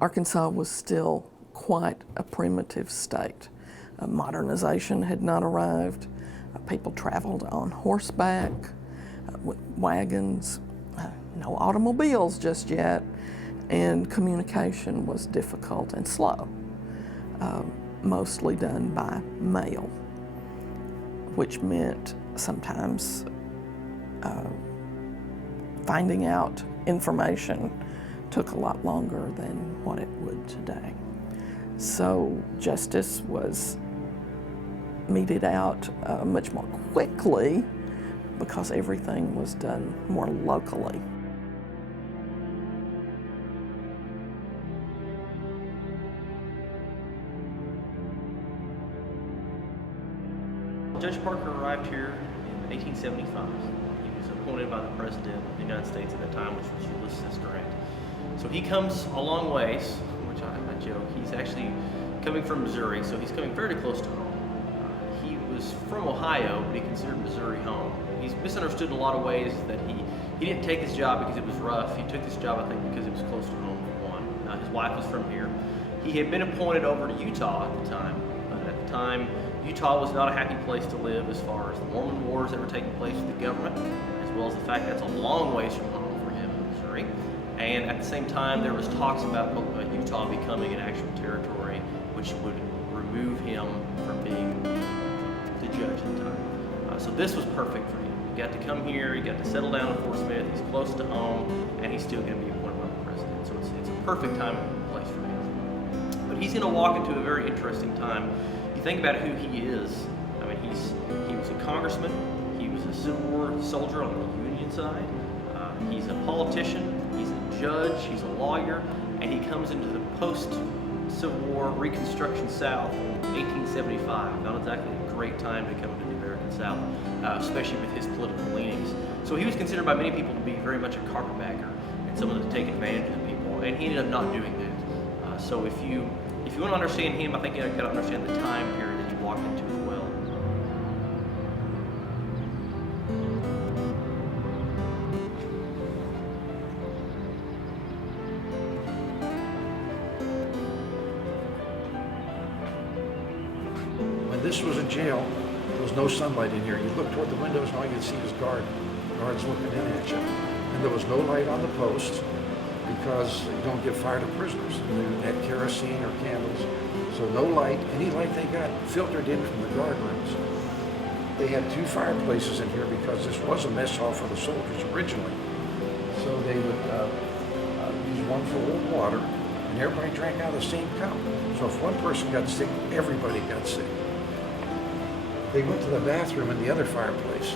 Arkansas was still quite a primitive state. Modernization had not arrived. People traveled on horseback, with wagons, no automobiles just yet, and communication was difficult and slow, mostly done by mail, which meant sometimes finding out information took a lot longer than what it would today. So justice was meted out much more quickly because everything was done more locally. Judge Parker arrived here in 1875. He was appointed by the President of the United States at that time, which was Ulysses S. Grant. So he comes a long ways, which I joke. He's actually coming from Missouri, so he's coming very close to home. He was from Ohio, but he considered Missouri home. He's misunderstood in a lot of ways that he didn't take this job because it was rough. He took this job, I think, because it was close to home, for one. His wife was from here. He had been appointed over to Utah at the time, but at the time, Utah was not a happy place to live as far as the Mormon wars that were taking place with the government, as well as the fact that's a long ways from home for him in Missouri. And at the same time, there was talks about Utah becoming an actual territory, which would remove him from being the judge at the time. So this was perfect for him. He got to come here, he got to settle down in Fort Smith, he's close to home, and he's still going to be appointed by the president. So it's a perfect time and place for him. But he's going to walk into a very interesting time. You think about who he is. I mean, he was a congressman, he was a Civil War soldier on the Union side, he's a politician, he's a judge, he's a lawyer, and he comes into the post-Civil War Reconstruction South in 1875. Not exactly a great time to come into the American South, especially with his political leanings. So he was considered by many people to be very much a carpetbagger and someone to take advantage of people, and he ended up not doing that. So if you want to understand him, I think you got to understand the time period that he walked into as well. When this was a jail, there was no sunlight in here. You look toward the windows and all you could see was guards looking in at you. And there was no light on the posts, because you don't give fire to prisoners. And they didn't have kerosene or candles. So no light. Any light they got filtered in from the guard rooms. They had 2 fireplaces in here because this was a mess hall for the soldiers originally. So they would use one for old water, and everybody drank out of the same cup. So if one person got sick, everybody got sick. They went to the bathroom in the other fireplace,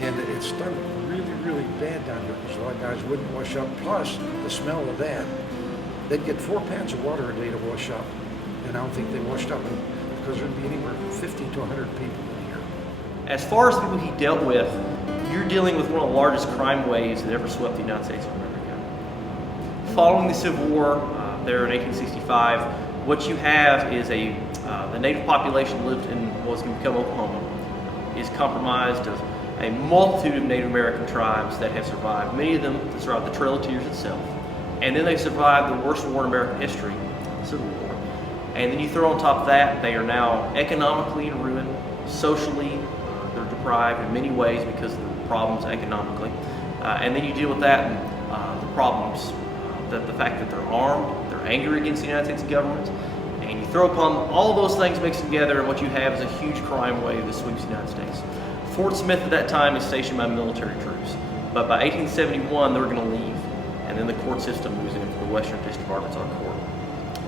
and it stunk really, really bad down here because a lot of guys wouldn't wash up. Plus, the smell of that, they'd get 4 pans of water a day to wash up, and I don't think they washed up because there'd be anywhere from 50 to 100 people in here. As far as the people he dealt with, you're dealing with one of the largest crime waves that ever swept the United States of America. Following the Civil War, there in 1865, what you have is the native population lived in what was going to become Oklahoma, is comprised of a multitude of Native American tribes that have survived. Many of them survived the Trail of Tears itself, and then they survived the worst war in American history, the Civil War. And then you throw on top of that, they are now economically in ruin, socially they're deprived in many ways because of the problems economically. And then you deal with that and the problems, the fact that they're armed, they're angry against the United States government, and you throw upon all those things mixed together, and what you have is a huge crime wave that sweeps the United States. Fort Smith at that time is stationed by military troops, but by 1871 they're going to leave, and then the court system moves into the Western District of Arkansas Court,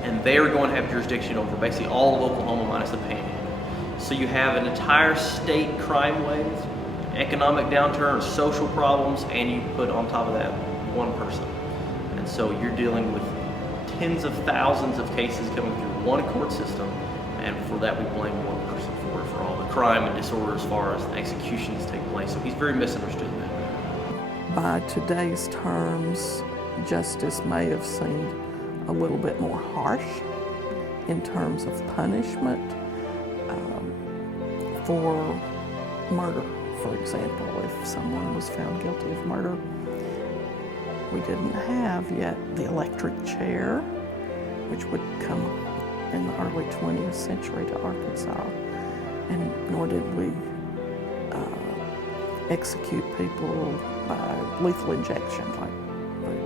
and they're going to have jurisdiction over basically all of Oklahoma minus the Panhandle. So you have an entire state crime wave, economic downturn, social problems, and you put on top of that one person, and so you're dealing with tens of thousands of cases coming through one court system, and for that we blame one person for all the crime and disorder as far as the executions take place. So he's very misunderstood in that. By today's terms, justice may have seemed a little bit more harsh in terms of punishment for murder, for example. If someone was found guilty of murder, we didn't have yet the electric chair which would come in the early 20th century to Arkansas, and nor did we execute people by lethal injection like they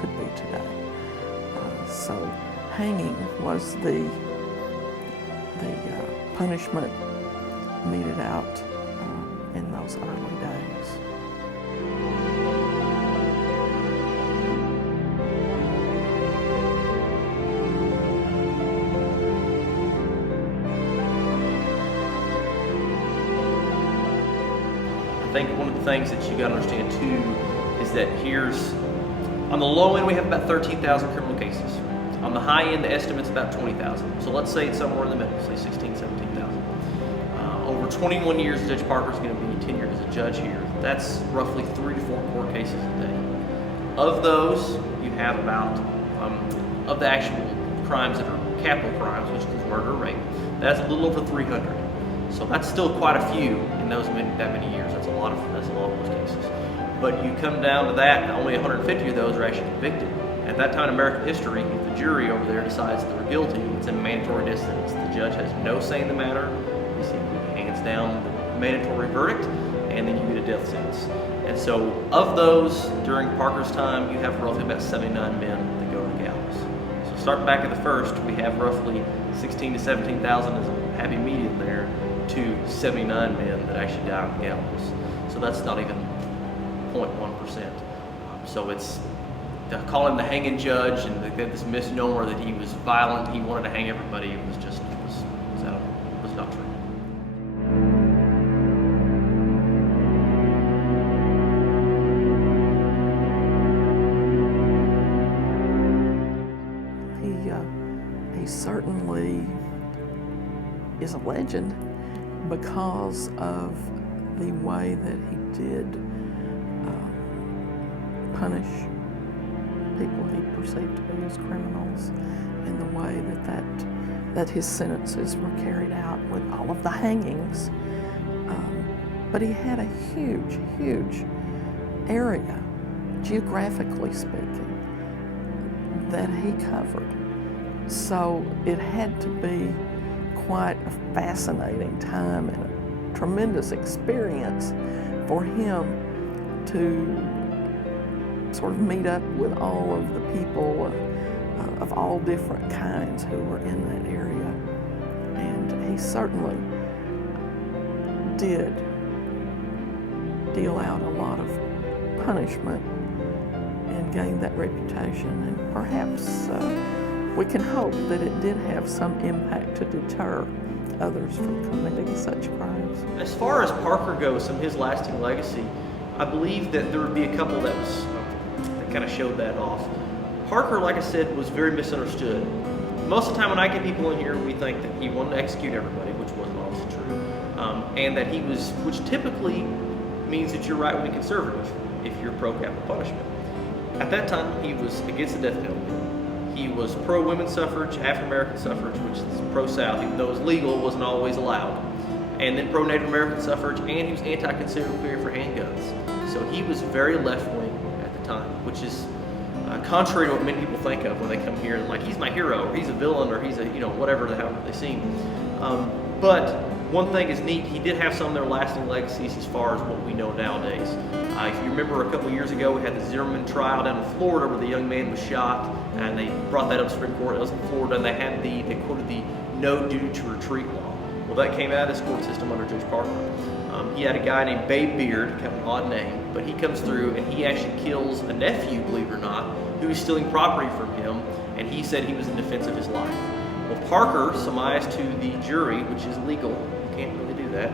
could be today. So hanging was the punishment meted out in those early days. I think one of the things that you got to understand too is that here's, on the low end we have about 13,000 criminal cases. On the high end the estimate's about 20,000. So let's say it's somewhere in the middle, say 16,000, 17,000. Over 21 years Judge Parker's going to be tenured as a judge here. That's roughly 3 to 4 court cases a day. Of those, you have about, of the actual crimes that are capital crimes, which includes murder or rape, that's a little over 300. So that's still quite a few in that many years. That's a lot of those cases. But you come down to that, and only 150 of those are actually convicted. At that time in American history, if the jury over there decides that they're guilty, it's a mandatory death sentence. The judge has no say in the matter. He simply hands down the mandatory verdict, and then you get a death sentence. And so of those, during Parker's time, you have roughly about 79 men that go to the gallows. So starting back at the first, we have roughly 16 to 17,000 as a happy median there, to 79 men that actually die on the gallows. So that's not even 0.1%. So it's, to call him the hanging judge and this misnomer that he was violent, he wanted to hang everybody, it was just, was not true. He certainly is a legend because of the way that he did punish people he perceived to be as criminals, and the way that his sentences were carried out with all of the hangings. But he had a huge area, geographically speaking, that he covered. So it had to be quite a fascinating time and a tremendous experience for him to sort of meet up with all of the people of all different kinds who were in that area. And he certainly did deal out a lot of punishment and gained that reputation. And perhaps we can hope that it did have some impact to deter others from committing such crimes. As far as Parker goes, some of his lasting legacy, I believe that there would be a couple that kind of showed that off. Parker, like I said, was very misunderstood. Most of the time when I get people in here, we think that he wanted to execute everybody, which wasn't always true, and that he was, which typically means that you're right-wing conservative if you're pro-capital punishment. At that time, he was against the death penalty. He was pro-women's suffrage, African-American suffrage, which is pro-South, even though it was legal, it wasn't always allowed. And then pro-Native American suffrage, and he was anti-concealed carry for handguns. So he was very left-wing at the time, which is contrary to what many people think of when they come here and like, he's my hero, or he's a villain, or he's a, whatever they seem. But one thing is neat, he did have some of their lasting legacies as far as what we know nowadays. If you remember a couple years ago, we had the Zimmerman trial down in Florida where the young man was shot, and they brought that up to Supreme Court. It was in Florida, and they quoted the no duty to retreat law. Well, that came out of this court system under Judge Parker. He had a guy named Babe Beard, kind of an odd name, but he comes through and he actually kills a nephew, believe it or not, who was stealing property from him, and he said he was in defense of his life. Well, Parker surmised to the jury, which is legal, you can't really do that,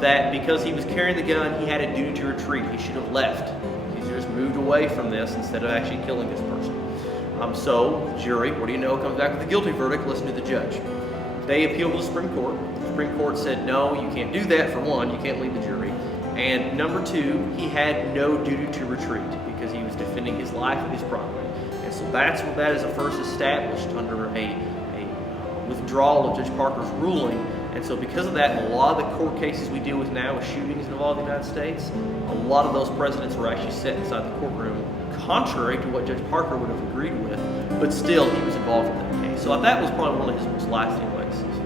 that because he was carrying the gun, he had a duty to retreat. He should have left. He just moved away from this instead of actually killing this person. So, the jury, what do you know, comes back with a guilty verdict. Listen to the judge. They appealed to the Supreme Court. The Supreme Court said, no, you can't do that, for one, you can't leave the jury. And number two, he had no duty to retreat because he was defending his life and his property. And so that's what that is first established under a withdrawal of Judge Parker's ruling, And so because of that, a lot of the court cases we deal with now with shootings involving the United States, a lot of those presidents were actually set inside the courtroom, contrary to what Judge Parker would have agreed with, but still he was involved in that case. So that was probably one of his most lasting legacies.